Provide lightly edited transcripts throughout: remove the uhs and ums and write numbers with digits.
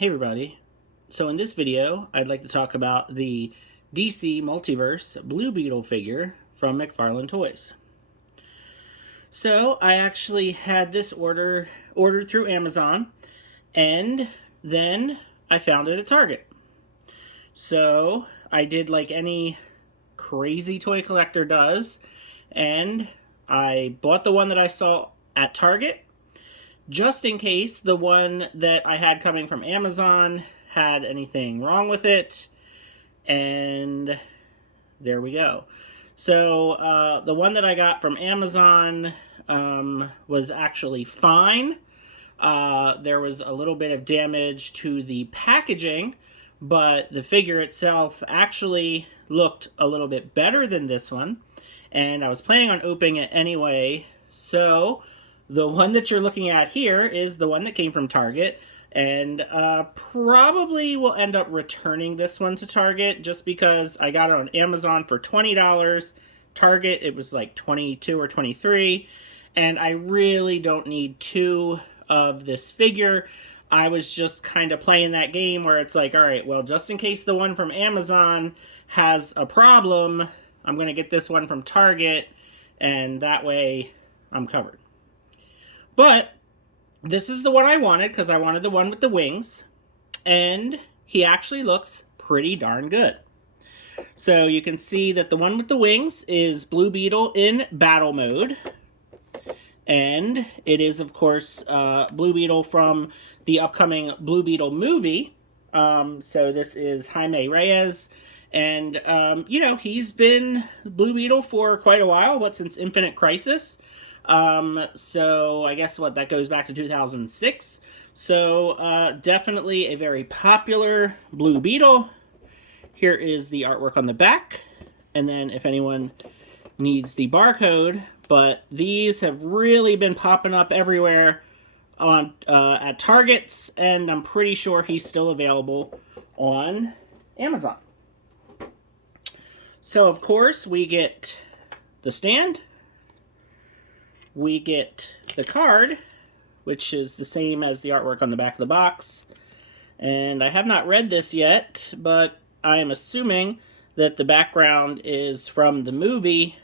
Hey everybody. So in this video, I'd like to talk about the DC Multiverse Blue Beetle figure from McFarlane Toys. So I actually had this ordered through Amazon, and then I found it at Target. So I did like any crazy toy collector does, and I bought the one that I saw at Target, just in case the one that I had coming from Amazon had anything wrong with it. And there we go. So the one that I got from Amazon was actually fine. There was a little bit of damage to the packaging, but the figure itself actually looked a little bit better than this one. And I was planning on opening it anyway. So the one that you're looking at here is the one that came from Target, and probably will end up returning this one to Target just because I got it on Amazon for $20. Target, it was like $22 or $23, and I really don't need two of this figure. I was just kind of playing that game where it's like, all right, well, just in case the one from Amazon has a problem, I'm going to get this one from Target, and that way I'm covered. But this is the one I wanted because I wanted the one with the wings, and he actually looks pretty darn good. So you can see that the one with the wings is Blue Beetle in battle mode, and it is, of course, Blue Beetle from the upcoming Blue Beetle movie. So this is Jaime Reyes, and, you know, he's been Blue Beetle for quite a while, since Infinite Crisis. So I guess that goes back to 2006. So definitely a very popular Blue Beetle. Here is the artwork on the back, and then if anyone needs the barcode, but these have really been popping up everywhere on at Targets, and I'm pretty sure he's still available on Amazon. So of course we get the stand. We get the card, which is the same as the artwork on the back of the box. And I have not read this yet, but I am assuming that the background is from the movie,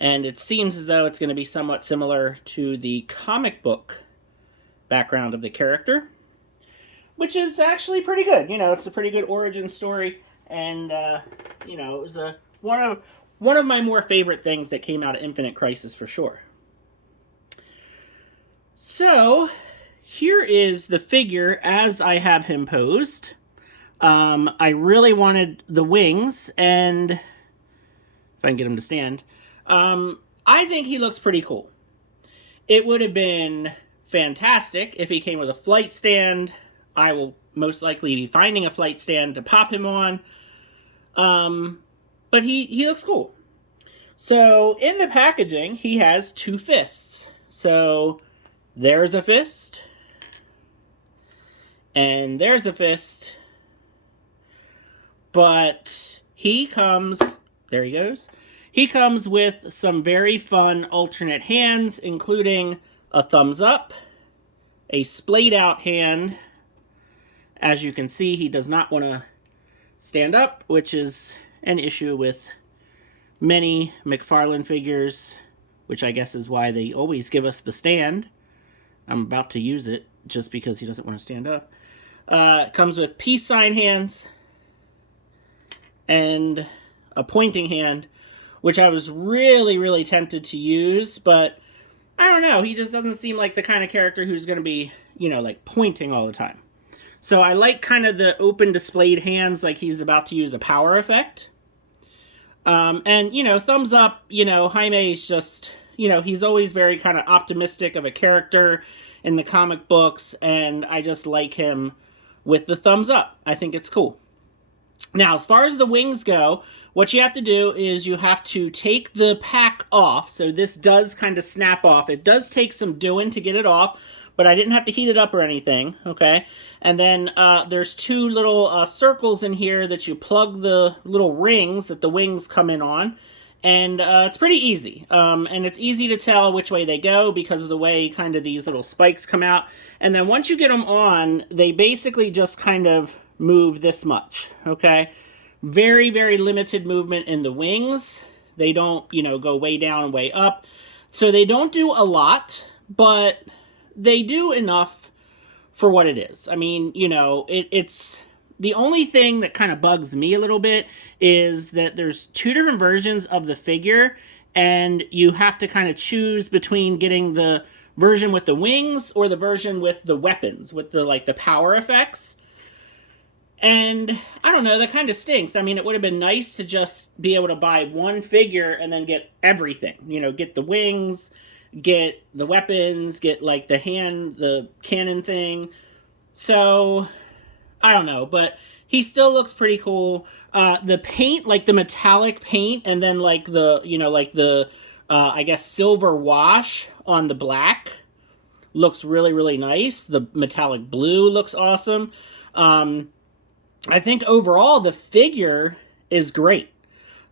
and it seems as though it's going to be somewhat similar to the comic book background of the character, which is actually pretty good. You know, it's a pretty good origin story, and, you know, it was one of my more favorite things that came out of Infinite Crisis for sure. So, here is the figure as I have him posed. I really wanted the wings, and if I can get him to stand, I think he looks pretty cool. It would have been fantastic if he came with a flight stand. I will most likely be finding a flight stand to pop him on. But he looks cool. So, in the packaging, he has two fists. So, there's a fist, and there's a fist, but he comes, there he goes, he comes with some very fun alternate hands, including a thumbs up, a splayed out hand. As you can see, he does not want to stand up, which is an issue with many McFarlane figures, which I guess is why they always give us the stand. I'm about to use it just because he doesn't want to stand up. It comes with peace sign hands and a pointing hand, which I was really, really tempted to use, but I don't know. He just doesn't seem like the kind of character who's going to be, you know, like pointing all the time. So I like kind of the open displayed hands, like he's about to use a power effect. And, you know, thumbs up, you know, Jaime's just, you know, he's always very kind of optimistic of a character in the comic books, and I just like him with the thumbs up. I think it's cool. Now, as far as the wings go, what you have to do is you have to take the pack off. So this does kind of snap off. It does take some doing to get it off, but I didn't have to heat it up or anything, okay? And then there's two little circles in here that you plug the little rings that the wings come in on, And it's pretty easy. And it's easy to tell which way they go because of the way kind of these little spikes come out. And then once you get them on, they basically just kind of move this much, okay? Very, very limited movement in the wings. They don't, go way down and way up. So they don't do a lot, but they do enough for what it is. I mean, it's... The only thing that kind of bugs me a little bit is that there's two different versions of the figure, and you have to kind of choose between getting the version with the wings or the version with the weapons, with the power effects. And I don't know, that kind of stinks. I mean, it would have been nice to just be able to buy one figure and then get everything. Get the wings, get the weapons, get the cannon thing. So I don't know, but he still looks pretty cool. The paint, the metallic paint, and then I guess silver wash on the black looks really, really nice. The metallic blue looks awesome. I think overall the figure is great.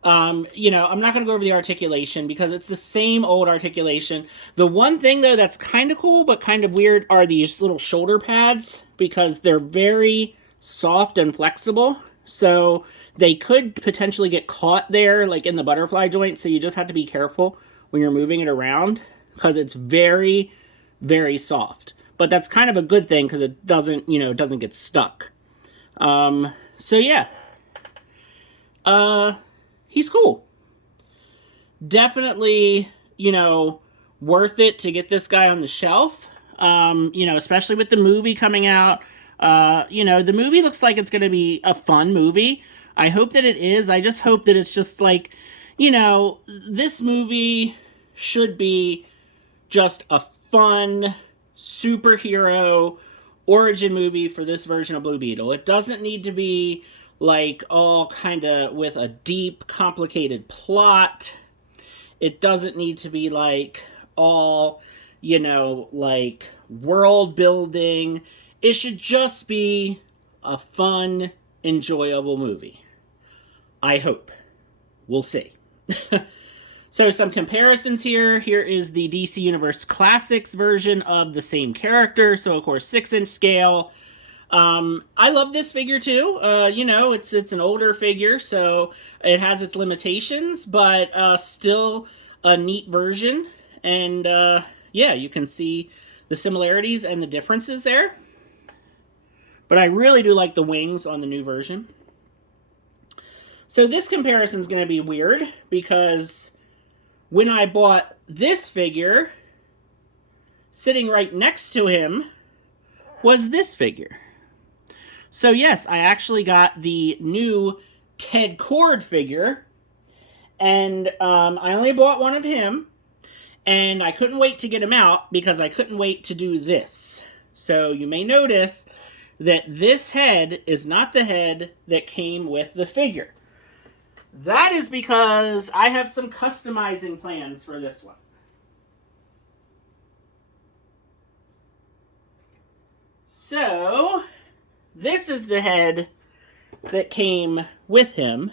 I'm not going to go over the articulation because it's the same old articulation. The one thing, though, that's kind of cool but kind of weird are these little shoulder pads because they're very soft and flexible. So they could potentially get caught there, in the butterfly joint. So you just have to be careful when you're moving it around because it's very, very soft. But that's kind of a good thing because it doesn't get stuck. So yeah. He's cool. Definitely, worth it to get this guy on the shelf. Especially with the movie coming out. The movie looks like it's going to be a fun movie. I hope that it is. I just hope that it's just this movie should be just a fun superhero origin movie for this version of Blue Beetle. It doesn't need to be all kind of with a deep, complicated plot. It doesn't need to be all, world building. It should just be a fun, enjoyable movie. I hope. We'll see. So some comparisons here. Here is the DC Universe Classics version of the same character. So, of course, 6-inch scale. I love this figure, too. It's an older figure, so it has its limitations, but still a neat version. And, yeah, you can see the similarities and the differences there. But I really do like the wings on the new version. So this comparison is going to be weird because when I bought this figure, sitting right next to him was this figure. So yes, I actually got the new Ted Kord figure, and I only bought one of him, and I couldn't wait to get him out because I couldn't wait to do this. So you may notice that this head is not the head that came with the figure. That is because I have some customizing plans for this one. So, this is the head that came with him.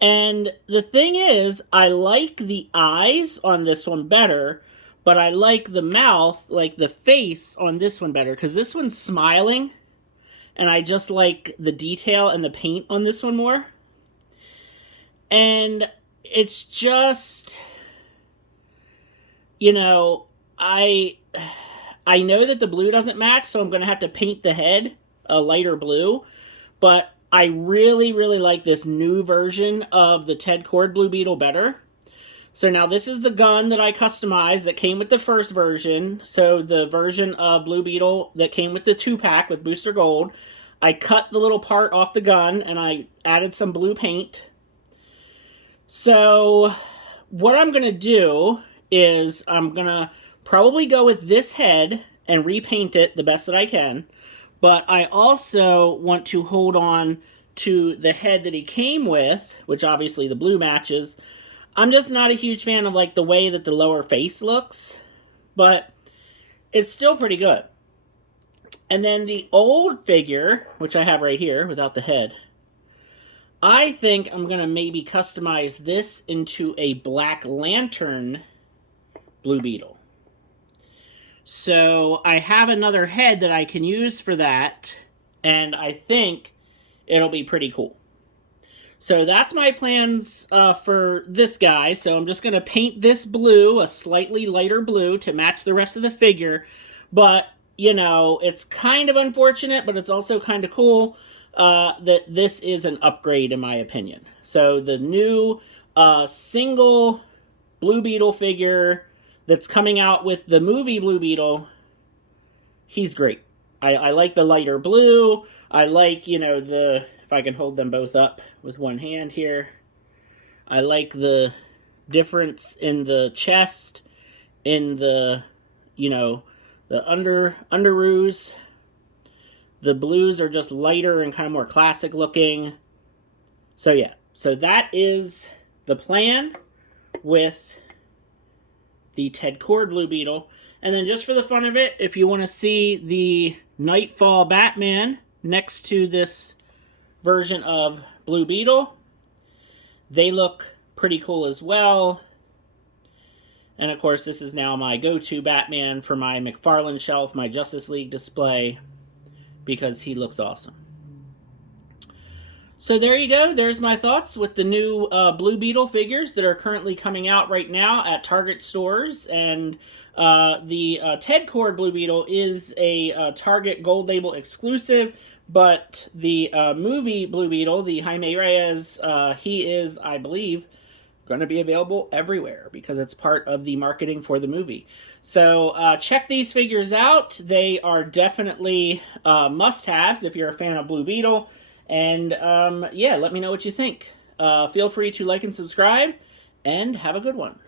And the thing is, I like the eyes on this one better, but I like the mouth, the face on this one better, because this one's smiling, and I just like the detail and the paint on this one more. And it's just, I know that the blue doesn't match, so I'm going to have to paint the head a lighter blue, but I really, really like this new version of the Ted Kord Blue Beetle better. So now this is the gun that I customized that came with the first version. So the version of Blue Beetle that came with the 2-pack with Booster Gold. I cut the little part off the gun and I added some blue paint. So what I'm going to do is I'm going to probably go with this head and repaint it the best that I can. But I also want to hold on to the head that he came with, which obviously the blue matches. I'm just not a huge fan of the way that the lower face looks, but it's still pretty good. And then the old figure, which I have right here without the head, I think I'm going to maybe customize this into a Black Lantern Blue Beetle. So I have another head that I can use for that, and I think it'll be pretty cool. So that's my plans for this guy. So I'm just going to paint this blue, a slightly lighter blue, to match the rest of the figure. But, you know, it's kind of unfortunate, but it's also kind of cool that this is an upgrade, in my opinion. So the new single Blue Beetle figure that's coming out with the movie Blue Beetle, he's great. I like the lighter blue. I like, you know, if I can hold them both up with one hand here. I like the difference in the chest, in the, you know, the underoos. The blues are just lighter and kind of more classic looking. So yeah, so that is the plan with the Ted Cord Blue Beetle. And then just for the fun of it, if you want to see the Nightfall Batman next to this version of Blue Beetle, they look pretty cool as well. And of course, this is now my go-to Batman for my McFarlane shelf, my Justice League display, because he looks awesome. So there you go. There's my thoughts with the new Blue Beetle figures that are currently coming out right now at Target stores. And the Ted Cord Blue Beetle is a Target Gold Label exclusive, but the movie Blue Beetle, the Jaime Reyes, he is, I believe, going to be available everywhere because it's part of the marketing for the movie. So check these figures out. They are definitely must-haves if you're a fan of Blue Beetle. And yeah, let me know what you think. Feel free to like and subscribe, and have a good one.